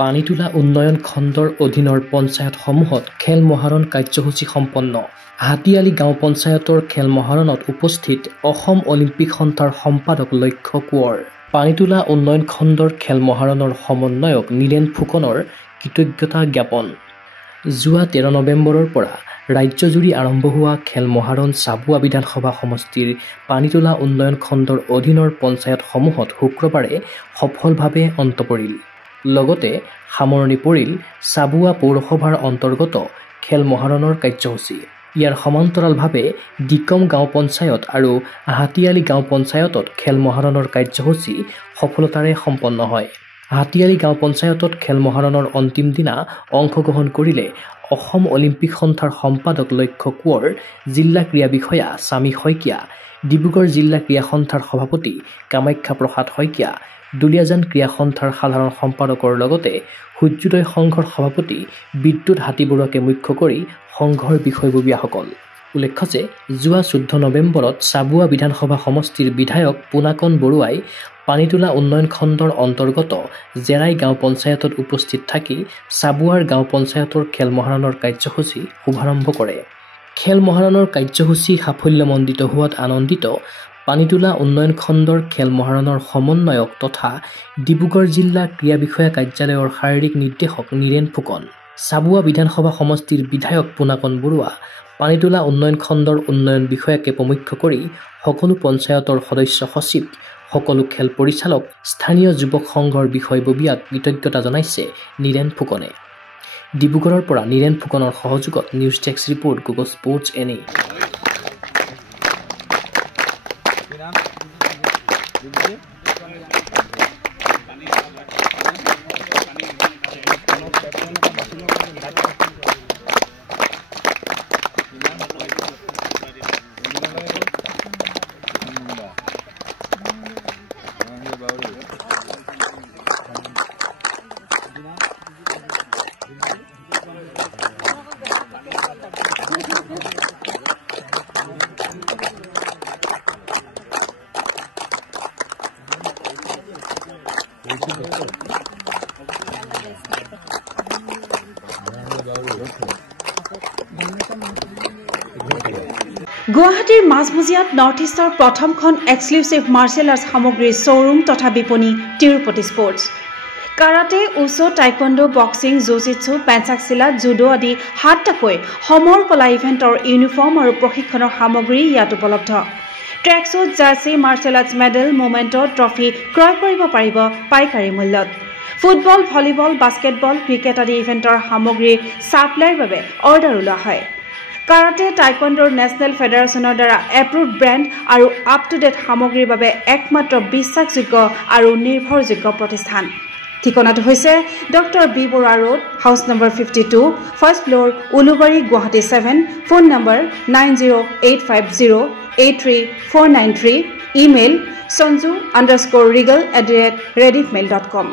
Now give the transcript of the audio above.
পানীতোলা উন্নয়ন খণ্ডৰ অধীনৰ পঞ্চায়তসমূহত খেল মহাৰণ কাৰ্যসূচী সম্পন্ন। হাতীয়ালী গাঁও পঞ্চায়তৰ খেল মহাৰণত উপস্থিত অসম অলিম্পিক সন্থাৰ সম্পাদক লক্ষ্য কোঁৱৰ। পানীতোলা উন্নয়ন খণ্ডৰ খেল মহাৰণৰ সমন্বয়ক নীলেন ফুকনৰ কৃতজ্ঞতা জ্ঞাপন। যোৱা 13 নৱেম্বৰৰ পৰা ৰাজ্যজুৰি আৰম্ভ হোৱা খেল মহাৰণ চাবুৱা বিধানসভা সমষ্টিৰ পানীতোলা উন্নয়ন খণ্ডৰ অধীনৰ পঞ্চায়তসমূহত শুক্ৰবাৰে সফলভাৱে অন্ত পৰিল। লগতে সামৰণি পৰিল চাবুৱা পৌৰসভাৰ অন্তৰ্গত খেল মহাৰণৰ কাৰ্যসূচী। ইয়াৰ সমান্তৰালভাৱে ডিকম গাঁও পঞ্চায়ত আৰু হাতীয়ালী গাঁও পঞ্চায়তত খেল মহাৰণৰ কাৰ্যসূচী সফলতাৰে সম্পন্ন হয়। হাতীয়ালী গাঁও পঞ্চায়তত খেল মহাৰণৰ অন্তিম দিনা অংশগ্ৰহণ কৰিলে অসম অলিম্পিক সন্থাৰ সম্পাদক লক্ষ্য কোঁৱৰ, জিলা ক্ৰীড়া বিষয়া স্বামী শইকীয়া, ডিব্ৰুগড় জিলা ক্ৰীড়া সন্থাৰ সভাপতি কামাখ্যা প্ৰসাদ শইকীয়া, দুলীয়াজান ক্ৰীড়া সন্থাৰ সাধাৰণ সম্পাদকৰ লগতে সূৰ্যোদয় সংঘৰ সভাপতি বিদ্যুৎ হাতীবৰুৱাকে মুখ্য কৰি সংঘৰ বিষয়ববীয়াসকল। উল্লেখ্য যে যোৱা 14 নৱেম্বৰত চাবুৱা বিধানসভা সমষ্টিৰ বিধায়ক পুনাকন বৰুৱাই পানীতোলা উন্নয়ন খণ্ডৰ অন্তৰ্গত জেৰাই গাঁও পঞ্চায়তত উপস্থিত থাকি চাবুৱাৰ গাঁও পঞ্চায়তৰ খেল মহাৰণৰ কাৰ্যসূচী শুভাৰম্ভ কৰে। খেল মহাৰণৰ কাৰ্যসূচী সাফল্যমণ্ডিত হোৱাত আনন্দিত পানীতোলা উন্নয়ন খণ্ডৰ খেল মহাৰণৰ সমন্বয়ক তথা ডিব্ৰুগড় জিলা ক্ৰীড়া বিষয়া কাৰ্যালয়ৰ শাৰীৰিক নিৰ্দেশক নীলেন ফুকন, চাবুৱা বিধানসভা সমষ্টিৰ বিধায়ক পুনাকন বৰুৱা, পানীতোলা উন্নয়ন খণ্ডৰ উন্নয়ন বিষয়াকে প্ৰমুখ্য কৰি সকলো পঞ্চায়তৰ সদস্য সচিব, সকলো খেল পৰিচালক, স্থানীয় যুৱক সংঘৰ বিষয়ববীয়াক কৃতজ্ঞতা জনাইছে নীলেন ফুকনে। ডিব্ৰুগড়ৰ পৰা নীলেন ফুকনৰ সহযোগত news desk report Google sports এনে। গুৱাহাটীৰ মাজমজিয়াত নৰ্থ ইষ্টৰ প্ৰথমখন এক্সক্লুচিভ মাৰ্চেল আৰ্টছ সামগ্ৰীৰ শ্ব'ৰুম তথা বিপণী Tirupati sports. Karate, wushu, taekwondo, boxing, jujitsu, pencak silat, judo আদি 7টাকৈ সমৰ কলা ইভেণ্টৰ ইউনিফৰ্ম আৰু প্ৰশিক্ষণৰ সামগ্ৰী ইয়াত উপলব্ধ। Tracksuit, jersey, martial arts medal, memento, trophy ক্ৰয় কৰিব পাৰিব পাইকাৰী মূল্যত। ফুটবল, ভলীবল, বাস্কেটবল, ক্ৰিকেট আদি ইভেণ্টৰ সামগ্ৰীৰ ছাপ্লাইৰ বাবে অৰ্ডাৰো লোৱা হয়। কাৰাটে, টাইকোৱাণ্ডোৰ নেশ্যনেল ফেডাৰেশ্যনৰ দ্বাৰা এপ্ৰুভড ব্ৰেণ্ড আৰু আপ টু ডেট সামগ্ৰীৰ বাবে একমাত্ৰ বিশ্বাসযোগ্য আৰু নিৰ্ভৰযোগ্য প্ৰতিষ্ঠান। ঠিকনাটো হৈছে doctor B Barua road, house number 52, first floor, Ulubari, Guwahati 7, phone number 9085083493, email sanju_regal@rediffmail.com।